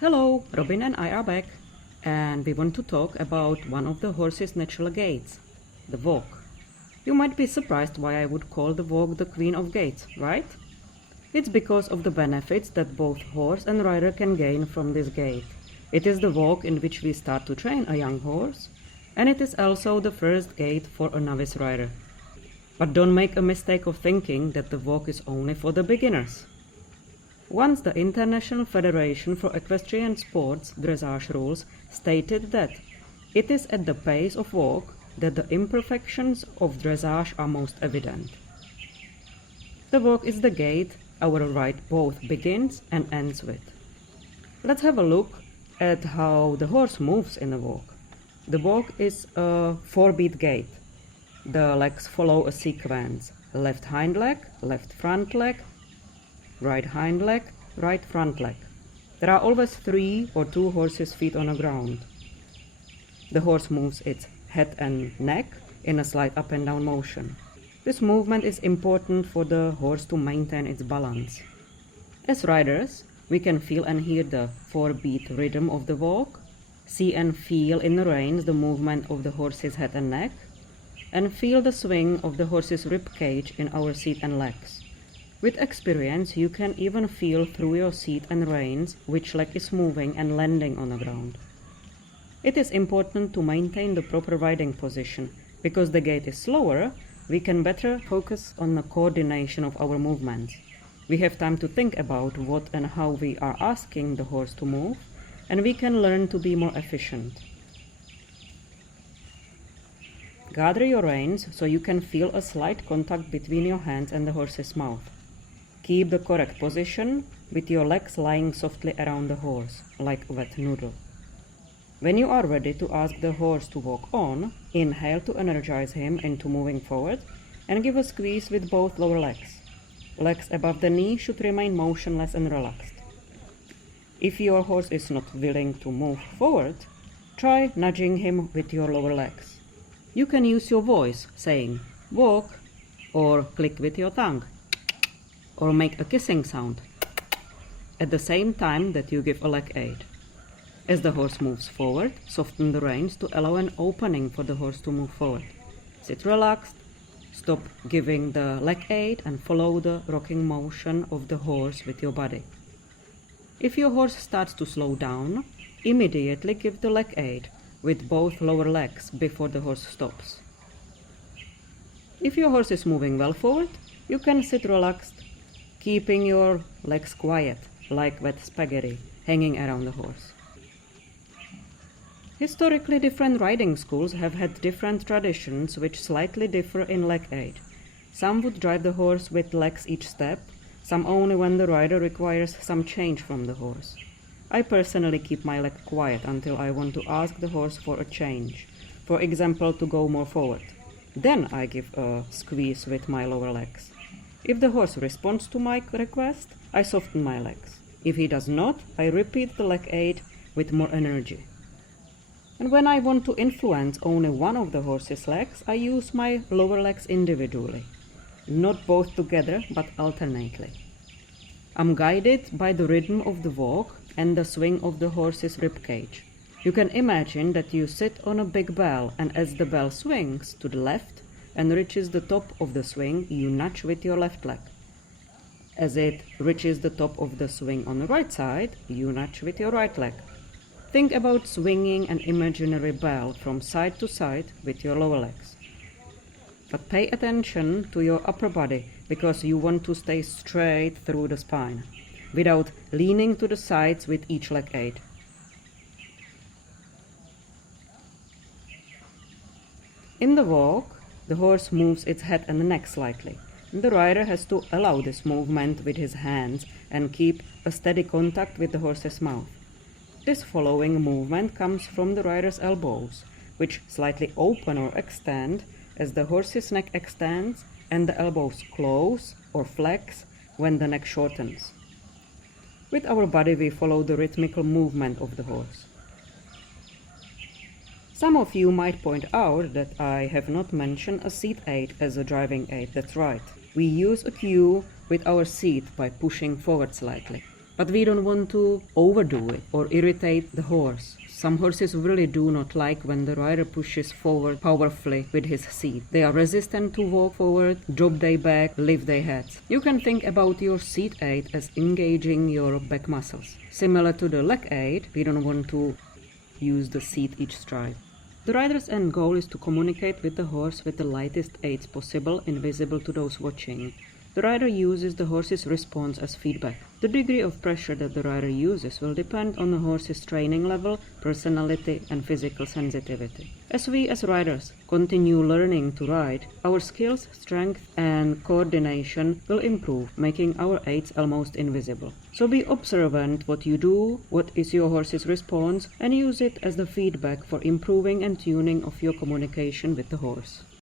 Hello, Robin and I are back, and we want to talk about one of the horse's natural gaits, the walk. You might be surprised why I would call the walk the queen of gaits, right? It's because of the benefits that both horse and rider can gain from this gait. It is the walk in which we start to train a young horse, and it is also the first gait for a novice rider. But don't make a mistake of thinking that the walk is only for the beginners. Once the International Federation for Equestrian Sports dressage rules stated that it is at the pace of walk that the imperfections of dressage are most evident. The walk is the gait our ride both begins and ends with. Let's have a look at how the horse moves in the walk. The walk is a 4-beat gait. The legs follow a sequence: left hind leg, left front leg, right hind leg, right front leg. There are always 3 or 2 horses' feet on the ground. The horse moves its head and neck in a slight up and down motion. This movement is important for the horse to maintain its balance. As riders, we can feel and hear the 4-beat rhythm of the walk, see and feel in the reins the movement of the horse's head and neck, and feel the swing of the horse's rib cage in our seat and legs. With experience, you can even feel through your seat and reins which leg is moving and landing on the ground. It is important to maintain the proper riding position. Because the gait is slower, we can better focus on the coordination of our movements. We have time to think about what and how we are asking the horse to move, and we can learn to be more efficient. Gather your reins so you can feel a slight contact between your hands and the horse's mouth. Keep the correct position with your legs lying softly around the horse, like a wet noodle. When you are ready to ask the horse to walk on, inhale to energize him into moving forward and give a squeeze with both lower legs. Legs above the knee should remain motionless and relaxed. If your horse is not willing to move forward, try nudging him with your lower legs. You can use your voice saying walk, or click with your tongue, or make a kissing sound at the same time that you give a leg aid. As the horse moves forward, soften the reins to allow an opening for the horse to move forward. Sit relaxed, stop giving the leg aid and follow the rocking motion of the horse with your body. If your horse starts to slow down, immediately give the leg aid with both lower legs before the horse stops. If your horse is moving well forward, you can sit relaxed, keeping your legs quiet, like wet spaghetti, hanging around the horse. Historically, different riding schools have had different traditions which slightly differ in leg aid. Some would drive the horse with legs each step, some only when the rider requires some change from the horse. I personally keep my leg quiet until I want to ask the horse for a change, for example to go more forward. Then I give a squeeze with my lower legs. If the horse responds to my request, I soften my legs. If he does not, I repeat the leg aid with more energy. And when I want to influence only one of the horse's legs, I use my lower legs individually. Not both together, but alternately. I'm guided by the rhythm of the walk and the swing of the horse's rib cage. You can imagine that you sit on a big bell, and as the bell swings to the left and reaches the top of the swing, you nudge with your left leg. As it reaches the top of the swing on the right side, you nudge with your right leg. Think about swinging an imaginary bell from side to side with your lower legs. But pay attention to your upper body, because you want to stay straight through the spine, without leaning to the sides with each leg aid. In the walk, the horse moves its head and neck slightly. The rider has to allow this movement with his hands and keep a steady contact with the horse's mouth. This following movement comes from the rider's elbows, which slightly open or extend as the horse's neck extends, and the elbows close or flex when the neck shortens. With our body, we follow the rhythmical movement of the horse. Some of you might point out that I have not mentioned a seat aid as a driving aid. That's right. We use a cue with our seat by pushing forward slightly. But we don't want to overdo it or irritate the horse. Some horses really do not like when the rider pushes forward powerfully with his seat. They are resistant to walk forward, drop their back, lift their heads. You can think about your seat aid as engaging your back muscles. Similar to the leg aid, we don't want to use the seat each stride. The rider's end goal is to communicate with the horse with the lightest aids possible and visible to those watching. The rider uses the horse's response as feedback. The degree of pressure that the rider uses will depend on the horse's training level, personality, and physical sensitivity. As we as riders continue learning to ride, our skills, strength, and coordination will improve, making our aids almost invisible. So be observant what you do, what is your horse's response, and use it as the feedback for improving and tuning of your communication with the horse.